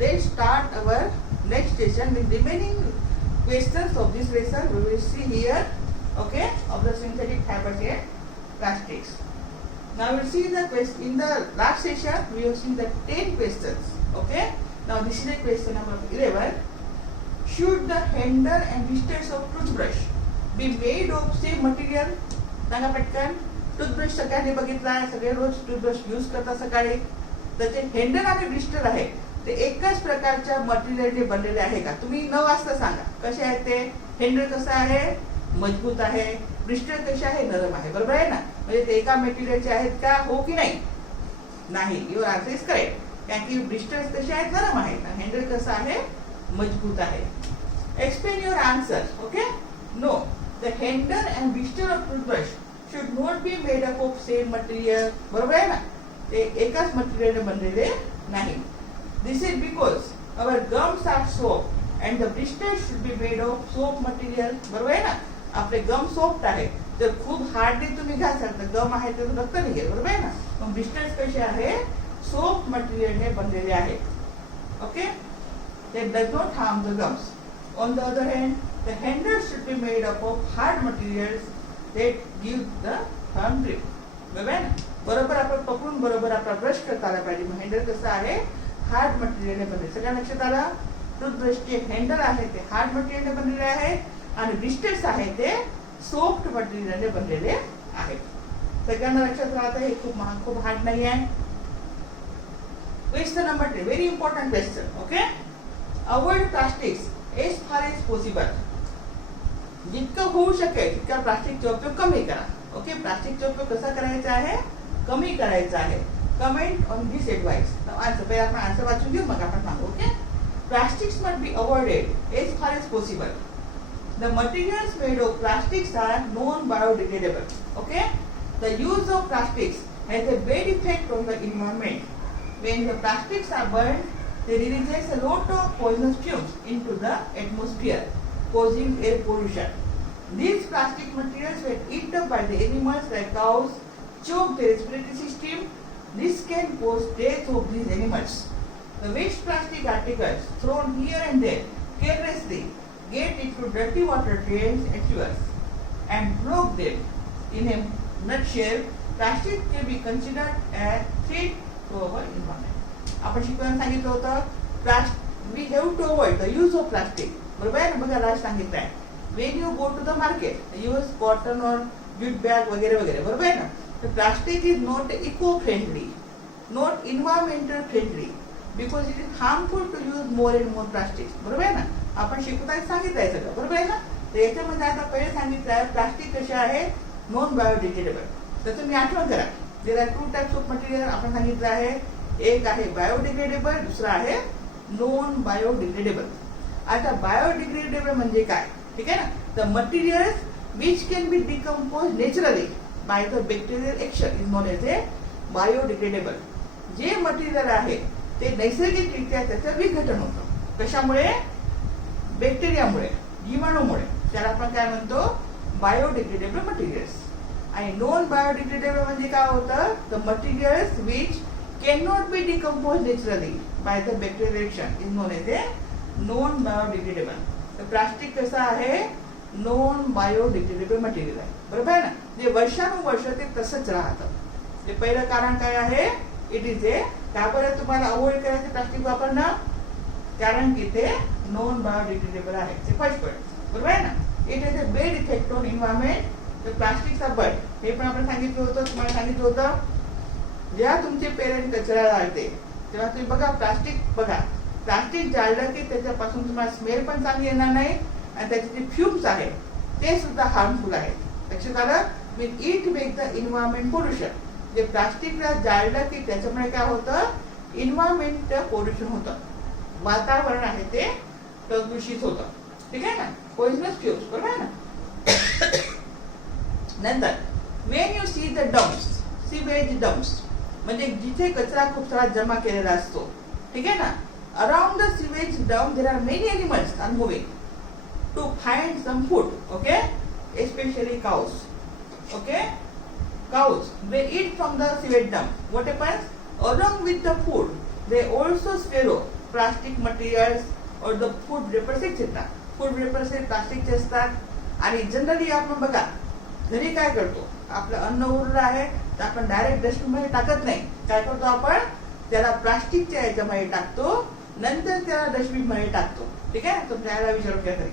let's start our next session with remaining questions of this lesson. We will see here, okay, of the synthetic fibers and plastics. Now we will see the question in the last session. We have seen the 10 questions. Okay. Now this is a question number 11. Should the handle and bristles of toothbrush be made of same material? सांगा पटकन. Toothbrush सगळ्यांनी बघितला आहे, सगळे रोज toothbrush use करतात सकाळी. त्याचे handle आणि ब्रिस्टल आहे ते एकाच प्रकारच्या मटेरियलने बनलेले आहे का? तुम्ही 9 वाजता सांगा कसे आहे ते. हँडल कसं आहे? मजबूत आहे. ब्रिस्टल कसे आहे? नरम आहे. बरोबर आहे ना? म्हणजे ते एका मटेरियलचे आहेत का? हो की नाही? नाही. Your answer is correct. कारण की ब्रिस्टल्स कसे आहेत? नरम आहेत. हँडल कसं आहे? मजबूत आहे. Explain your answer. Okay. No, the handle and bristle of toothbrush should not be made up of same material. बरोबर आहे ना? ते एकाच मटेरियलने बनलेले नाही. This is because our gums are soft and the bristles should be made of soft material. बरोबर आहे ना? आपले गम सॉफ्ट आहे. जर खूप हार्डली तुम्ही घासाल तर गम आहे ते रक्त निघेल. बरोबर आहे ना? मग ब्रिस्टल्स कसे आहे? सॉफ्ट मटेरियलने बनलेले आहेत. Okay. That does not harm the gums. On the other hand, the handles should be made up of hard materials that give the firm grip. बरोबर आहे ना? बरोबर आपण पकडून बरोबर आपला ब्रश करता आला पाहिजे. मग हँडल कसं आहे? हार्ड मटेरियलने बनलेले. सगळ्या लक्षात आलं? टूथब्रशचे हँडल आहे ते हार्ड मटेरियलने बनलेले आहे आणि ब्रिस्टल्स आहे ते सॉफ्ट मटेरियलने बनलेले आहेत. सगळ्यांना लक्षात राहतं हे खूप हार्ड नाही आहे. Question number 3, very important question. Okay. Avoid plastics as far as possible. जितकं होऊ शकेल तितका प्लास्टिकचा उपयोग कमी करा. ओके. प्लास्टिकचा उपयोग कसा करायचा आहे? कमी करायचा आहे. Comment on this advice. Answer पहिले आपण आन्सर वाचून घेऊ मग आपण सांगू. Okay. Plastics must be avoided as far as possible. The materials made of plastics are non-biodegradable. Okay? The use of plastics has a bad effect on the environment. When the plastics are burned, they release a lot of poisonous fumes into the atmosphere, causing air pollution. These plastic materials were eaten up by the animals like cows, choke their respiratory system. This can cause death of these animals. The waste plastic articles thrown here and there carelessly get into dirty water drains and sewers and block them. In a nutshell, plastic can be considered a threat to our environment. आपण शिकवताना सांगितलं होतं we have to avoid the use of plastic. बरोबर आहे ना? बघा last सांगितलं आहे. When you go to the market, use cotton or jute bag वगैरे वगैरे. बरोबर आहे ना? तर plastic is not eco friendly, not environmental friendly because it is harmful to use more and more plastic. बरोबर आहे ना? आपण शिकवताना सांगितलं आहे सगळं. बरोबर आहे ना? तर याच्यामध्ये आता पहिले सांगितलं आहे प्लास्टिक कसे आहे? Non biodegradable. तर तुम्ही आठवण करा. There are 2 types of material आपण सांगितलं आहे. एक आहे बायोडिग्रेडेबल, दुसरा आहे नॉन बायोडिग्रेडेबल. आता बायोडिग्रेडेबल म्हणजे काय? ठीक आहे ना? The materials which can be decompose naturally by the bacterial action is non as a biodegradable. जे मटेरियल आहे ते नैसर्गिकरित्या त्याचं विघटन होतं. कशामुळे? बॅक्टेरियामुळे, जीवाणूमुळे. त्याला आपण काय म्हणतो? Biodegradable materials. आणि नॉन बायोडिग्रेडेबल म्हणजे काय होतं? The materials which cannot be decomposed naturally by the bacterial reaction is known as a non-biodegradable. तर प्लास्टिक कसं आहे? नॉन बायोडिग्रेडेबल मटेरियल आहे. बरोबर आहे ना? जे वर्षानुवर्ष ते तसंच राहतं. ते पहिलं कारण काय आहे? It is a. का बरं तुम्हाला अवॉइड करायचं प्लास्टिक वापरणं? कारण की ते नॉन बायोडिग्रेडेबल आहे. ते फर्स्ट पॉईंट. बरोबर आहे ना? It is a bad effect on environment. तर प्लास्टिकचा बट हे पण आपण सांगितलं होतं. तुम्हाला सांगितलं होतं जेव्हा तुमचे पेरेंट कचरा जाळते तेव्हा तुम्ही बघा प्लास्टिक जाळलं की त्याच्यापासून तुम्हाला स्मेल पण चांगली येणार नाही आणि त्याचे जे फ्युम्स आहेत ते सुद्धा हार्मफुल आहेत. लक्षात आलं? With it make the environment pollution. जे प्लास्टिकला जाळलं की त्याच्यामुळे काय होतं? इन्व्हायरमेंट पोल्युशन होतं. वातावरण आहे ते प्रदूषित होतं. ठीक आहे ना? Poisonous fumes. बरोबर आहे ना? नंतर Wien you see the dumps, sewage dumps म्हणजे जिथे कचरा खूप सारा जमा केलेला असतो. ठीक आहे ना? Around the sewage dump there are many animals are moving to find some food. Okay. Especially cows. Okay. Cows, they eat from the sewage dump. What happens? Along with the food, they also swallow plastic materials और the food wrappers etcetera. Food wrappers हे प्लास्टिकचे असतात आणि generally आपण बघा घरी काय करतो, आपलं अन्न उरलं आहे तर आपण डायरेक्ट डस्टबिन मध्ये टाकत नाही. काय करतो आपण, त्याला प्लास्टिकच्या याच्यामध्ये टाकतो, नंतर त्याला डस्टबिन मध्ये टाकतो. ठीक आहे, तुमच्या आईला विचारून घ्या घरी.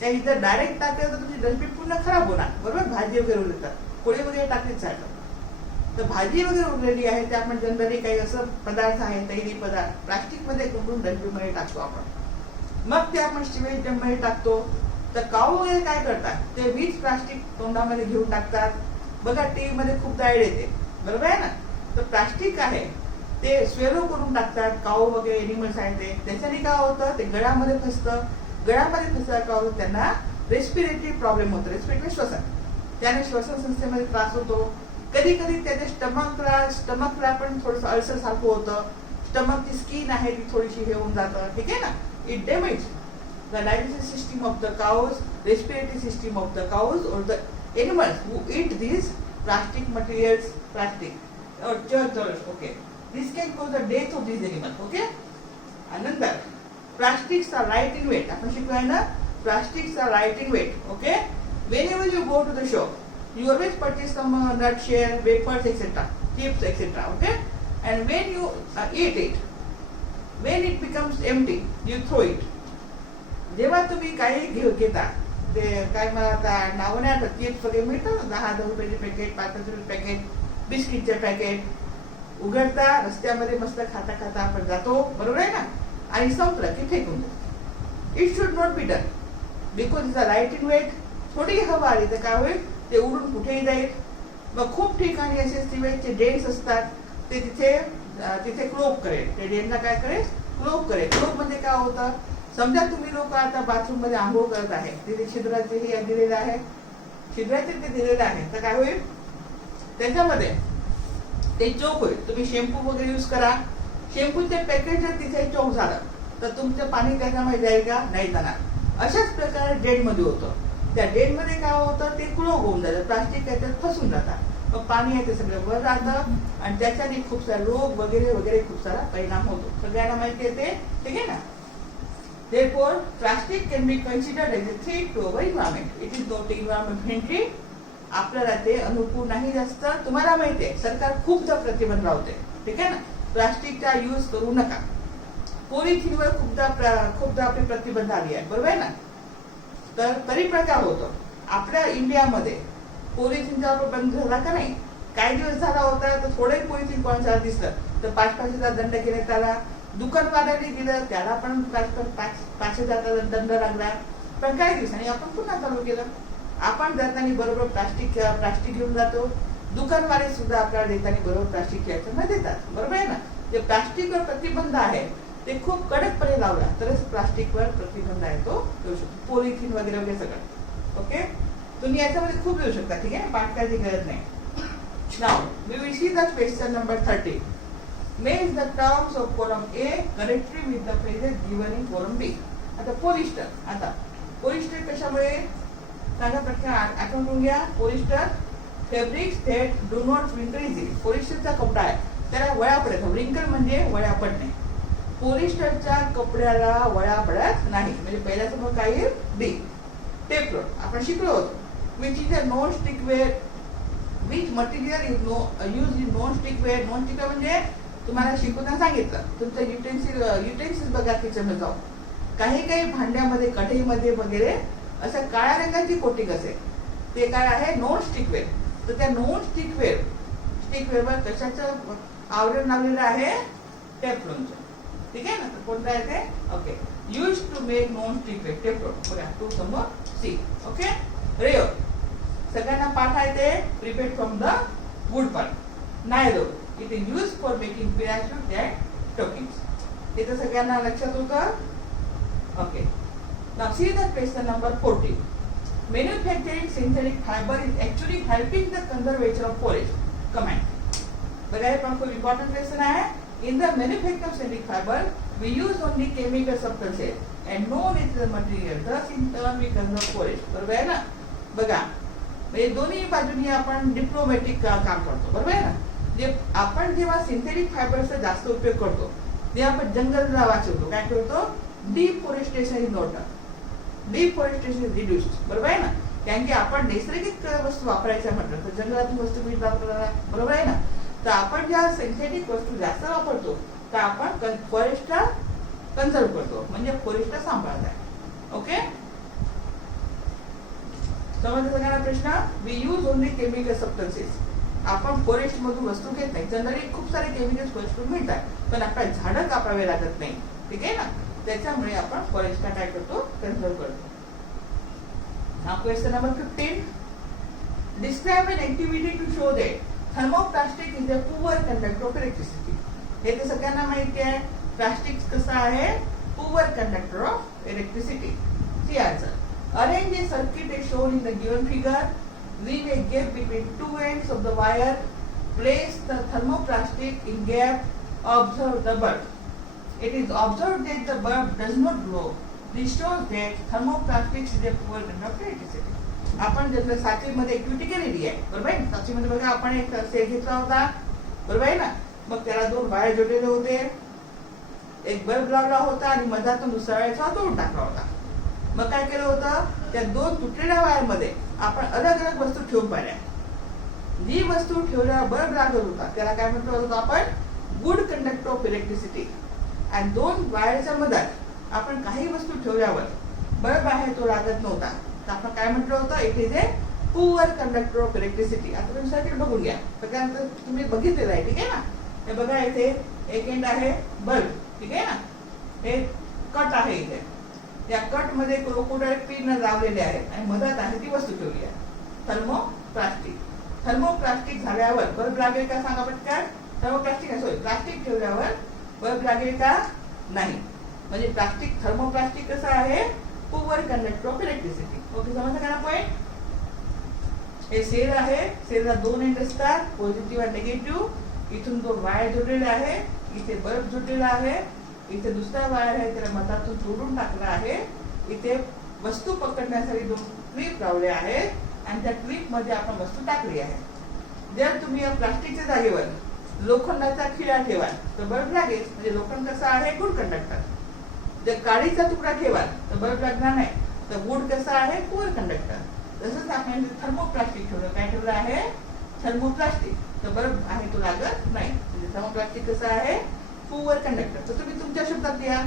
त्या इथं डायरेक्ट टाकलं तर तुमची डस्टबिन पूर्ण खराब होणार. बरोबर, भाजी वगैरे उरतात, पोळी वगैरे टाकलीच आहे तर भाजी वगैरे उरलेली आहे ते आपण जनरली काही असं पदार्थ आहे तैरी पदार्थ प्लास्टिक मध्ये करून डस्टबिन मध्ये टाकतो आपण. मग ते आपण सिवेज डॅम मध्ये टाकतो. तर काऊ वगैरे काय करतात, ते वीज प्लास्टिक तोंडामध्ये घेऊन टाकतात. बघा टीव्ही मध्ये खूप दाईड येते, बरोबर आहे ना. तर प्लास्टिक आहे ते स्वेलो करून टाकतात. काऊ वगैरे एनिमल्स आहे ते, त्याच्याने काय होतं, ते गळ्यामध्ये फसतं. गळ्यामध्ये फसलं का होतं, त्यांना रेस्पिरेटरी प्रॉब्लेम होतो. रेस्पिरेटरी श्वसन, त्याने श्वसन संस्थेमध्ये त्रास होतो. कधी कधी त्याच्या स्टमकला पण थोडंसं अल्सर सारखं होतं. स्टमकची स्किन आहे ती थोडीशी हे होऊन जातं. ठीक आहे ना. It damage the digestive system of the cows, respiratory system of the cows और the animals who eat these plastic materials, plastic or germs. Okay, this can cause the death of these animals. Okay, and नंतर plastics are light in weight. आपण शिकूया ना, plastics are light in weight. Okay, whenever you go to the shop, you always purchase some nut shell, wafers, etc., chips, etc. Okay, and when you eat it, when it becomes empty, you throw it. जेव्हा तुम्ही काही घेता, ते काय मला आता नाव नाही आठवत, चिप्स वगैरे मिळतात ना, 10 रुपयाचे पॅकेट, 5 रुपयाचे पॅकेट, बिस्किटचे पॅकेट, उघडता रस्त्यामध्ये मस्त खाता खाता आपण जातो, बरोबर आहे ना, आणि संपलं की फेकून देतो. It should not be done because is a light in weight. थोडी हवा आली तर काय होईल, ते उडून कुठेही जाईल. मग खूप ठिकाणी असे सिवेजचे डेन्स असतात, ते तिथे क्लोप करेल, ते डेनला काय करेल, क्लोप करेल. क्लोप म्हणजे काय होतं, समजा तुम्ही लोक आता बाथरूम मध्ये आंघोळ करत आहे, तिथे छिद्राचे हे दिलेलं आहे, छिद्राचे ते दिलेलं आहे, तर काय होईल, त्याच्यामध्ये ते चोक होईल. तुम्ही शॅम्पू वगैरे यूज करा, शॅम्पूचे पॅकेट जर तिथे चोक झालं तर तुमचं पाणी त्याच्यामध्ये जाईल का, नाही जाणार. अशाच प्रकारे डेन मध्ये होतं. त्या डेन मध्ये काय होतं, ते क्लोग होऊन जातं, प्लास्टिक त्याच्यात फसून जातात. मग पाणी आहे ते सगळं वर राहतं आणि त्याच्याने खूप सारे रोग वगैरे वगैरे खूप सारा परिणाम होतो. सगळ्यांना माहिती आहे ते, ठीक आहे ना. Therefore, plastic can be considered as a threat to our environment. It is not environment friendly. आपल्याला ते अनुकूल नाही जास्त. तुम्हाला माहिती आहे सरकार खूपदा प्रतिबंध लावते, ठीक आहे ना, प्लास्टिकचा यूज करू नका. पॉलिथिनवर खूपदा आपली प्रतिबंध आली आहे, बरोबर आहे ना. तर तरी प्रकार होतो. आपल्या इंडियामध्ये पॉलिथिनचा बंद झाला का नाही, काही दिवस झाला होता, तर थोडे पॉलिथिन कोणाला दिसलं तर 5,000 दंड केले त्याला. दुकानवाल्याने दिलं त्याला पण 5,000 दंड लागला. पण काही दिवसांनी आपण पुन्हा चालू केलं. आपण जाताना बरोबर प्लास्टिक घेऊन जातो, दुकानवाले सुद्धा आपल्याला देताना बरोबर प्लास्टिकच्या याच्यामध्ये देतात, बरोबर आहे ना. जे प्लास्टिकवर प्रतिबंध आहे ते खूप कडकपणे लावला तरच प्लास्टिकवर प्रतिबंध आहे तो देऊ शकतो. पॉलिथिन वगैरे वगैरे सगळं. ओके, तुम्ही याच्यामध्ये खूप देऊ शकता, ठीक आहे, पाठकाची गरज नाही. Now we will see the question number 30. Match the terms of column A correctly with the phrases given in column B. आता पोलिस्टर, आता पोलिस्टर कशामुळे सांगा पटकन आठवून घ्या. Polyester fabrics that do not wrinkle easily. पोलिस्टरचा कपडा आहे त्याला वळा पडत, wrinkle म्हणजे वळा पडणे. पोलिस्टरच्या कपड्याला वळा पडत नाही. म्हणजे पहिल्याचं मग काय येईल, डी. टेफ्लॉन आपण शिकलो होतो. Which is a non stick ware, which material is use in non stick ware. Non stick म्हणजे तुम्हाला शिकवताना सांगितलं, तुमचं युटेन्सिल बघा किचनमध्ये जाऊन, काही भांड्यामध्ये कढईमध्ये वगैरे असं काळ्या रंगाची कोटिंग असेल, ते काय आहे, नॉन स्टिकवेअर. तर त्या नॉन स्टिकवेअरवर कशाचं आवरण लावलेलं आहे, टेफ्लॉनचं, ठीक आहे ना. तर कोणतं आहे ते, okay, use to make non stickware, Teflon. बघा टू समोर सी. ओके, रेयो सगळ्यांना पाठ आहे ते, prepared from the wood part. Nylon it is use for making parachute and stockings. हे तर सगळ्यांना लक्षात होतं. Okay, now see the question number 40. Manufacturing synthetic fiber is actually helping the conservation of forest. Comment. बघा हे पण खूप important question आहे. In the manufacture of synthetic fiber, we use only chemical substances and no natural material. Thus, in turn, we conserve forest. बरोबर आहे ना. बघा म्हणजे दोन्ही बाजूनी आपण डिप्लोमॅटिक काम करतो, बरोबर आहे ना. जे आपण जेव्हा सिंथेटिक फायबरचा जास्त उपयोग करतो ते आपण जंगलला वाचवतो, काय करतो, deforestation is not deforestation is reduced, बरोबर आहे ना. कारण की आपण नैसर्गिक वस्तू वापरायच्या म्हटलं तर जंगलातून वस्तू मीठ वापरणार, बरोबर आहे ना. तर आपण ज्या सिंथेटिक वस्तू जास्त वापरतो तर आपण फॉरेस्टला कन्झर्व करतो, म्हणजे फॉरेस्टला सांभाळत आहे. ओके, समजलं सगळ्यांना प्रश्न. We use only chemical substances. आपण फॉरेस्ट मधून वस्तू घेत नाही. जनरली खूप सारे केमिकल्स फॉरेस्टमधून मिळतात, पण आपल्याला झाडं कापावे लागत नाही, ठीक आहे ना. त्याच्यामुळे आपण फॉरेस्टला काय करतो, कन्झर्व करतो. Now question number 15. Describe an activity to show that thermoplastic is a poor conductor of electricity. हे तर सगळ्यांना माहिती आहे. प्लास्टिक कसं आहे, poor conductor of electricity. See answer. Arrange a circuit as shown in the given figure. Leave a gap between two ends of the wire. Place the thermoplastic in gap. Observe the bulb. It is observed that the bulb does not glow. This shows that thermoplastics is a poor conductor of electricity. आपण जर साखळीमध्ये activity केलेली आहे, बरोबर आहे. साखळीमध्ये बघा आपण एक sale घेतला होता, बरोबर आहे ना. मग त्याला दोन वायर जोडलेले होते, एक बल्ब लावला होता आणि मधातून दुसरा वायर तोडून टाकला होता. मग काय केलं होतं, त्या दोन तुटलेल्या वायर मध्ये आपण अलग अलग वस्तू ठेवून पाहिल्या. जी वस्तू ठेवल्यावर बल्ब लागत होता त्याला काय म्हटलं होतं आपण, गुड कंडक्टर ऑफ इलेक्ट्रिसिटी. आणि दोन वायरच्या मधात आपण काही वस्तू ठेवल्यावर बल्ब आहे तो लागत नव्हता, तर आपण काय म्हटलं होतं, it is a poor conductor of electricity. आता तुम्ही सर्किट बघून घ्या, सगळ्यांचं तुम्ही बघितलेलं आहे, ठीक आहे ना. हे बघा, इथे एक एंड आहे बल्ब, ठीक आहे ना. हे कट आहे, इथे या कट मध्ये क्रोकोडाईल पिन लावलेले आहेत आणि मधात आहे ती वस्तू ठेवली आहे, थर्मोप्लास्टिक. थर्मोप्लास्टिक झाल्यावर बल्ब लागेल का सांगा पटकन. थर्मोप्लास्टिक सॉरी प्लास्टिक ठेवल्यावर बल्ब लागेल का, नाही. म्हणजे प्लास्टिक, थर्मोप्लास्टिक कसं आहे, poor conductor of electricity. Okay, समजलं का ना पॉइंट. हे सेल आहे, सेलला दोन एंड असतात, पॉझिटिव्ह आणि निगेटिव्ह. इथून दोन वायर जोडलेले आहे, इथे बल्ब जोडलेला आहे, इथे दुसरा वायर आहे त्याला मधातून तोडून टाकला आहे. इथे वस्तू पकडण्यासाठी दोन क्लिप लावले आहेत आणि त्या क्लिप मध्ये आपण वस्तू टाकली आहे. जर तुम्ही या प्लास्टिकच्या जागेवर लोखंडाचा खिळा ठेवाल तर बल्ब लागेल, म्हणजे लोखंड कसं आहे, गुड कंडक्टर. जर काळीचा तुकडा ठेवाल तर बल्ब लागणार नाही, तर वूड कसं आहे, पुअर कंडक्टर. तसंच आपण थर्मोप्लास्टिक ठेवलं, काय ठेवलं आहे, थर्मोप्लास्टिक, तर बल्ब आहे तो लागत नाही. म्हणजे थर्मोप्लास्टिक कसं आहे, पुअर कंडक्टर. तर तुम्ही तुमच्या शब्दात लिहा,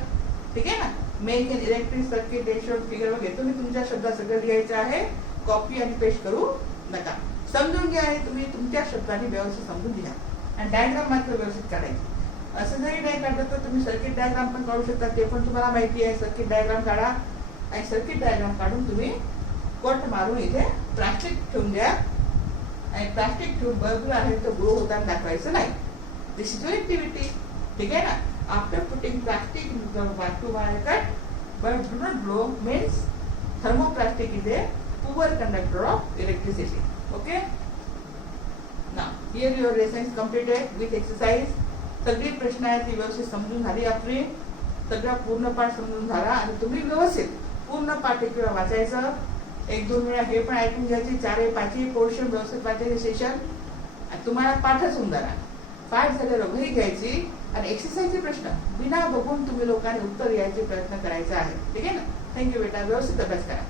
ठीक आहे ना. Make an electric circuit ratio figure वगैरे तुम्ही तुमच्या शब्दात सगळं लिहायचं आहे. कॉपी आणि पेस्ट करू नका, समजून घ्या आणि तुम्ही तुमच्या शब्दाने व्यवस्थित समजून घ्या आणि डायग्राम मात्र व्यवस्थित काढायची. असं जरी नाही काढलं तर तुम्ही सर्किट डायग्राम पण काढू शकता, ते पण तुम्हाला माहिती आहे. सर्किट डायग्राम काढा आणि सर्किट डायग्राम काढून तुम्ही कट मारून इथे प्लास्टिक ठेवून द्या आणि प्लास्टिक ठेवून बल्ब आहे तो ग्लो होताना दाखवायचं नाही. दिस इज युअर ऍक्टिव्हिटी, ठीक आहे ना. After putting plastic into wire cut bulb do not glow means thermoplastic is a poor conductor of electricity. Okay, now here your lesson is completed with exercise. सगळी प्रश्न आहेत ती व्यवस्थित समजून झाली आपली, सगळा पूर्ण पाठ समजून झाला आणि तुम्ही व्यवस्थित पूर्ण पाठ एक वेळा वाचायचं, एक दोन वेळा हे पण ऐकून घ्यायची, चारही पाचही पोर्शन व्यवस्थित वाचायचे सेशन. तुम्हाला पाठच होऊन जाणार. पाठ झाल्यावर वही घ्यायची आणि एक्सरसाइजचे प्रश्न बिना बघून तुम्ही लोकांनी उत्तर द्यायचे प्रयत्न करायचा आहे, ठीक आहे ना. थँक्यू बेटा, व्यवस्थित अभ्यास करा.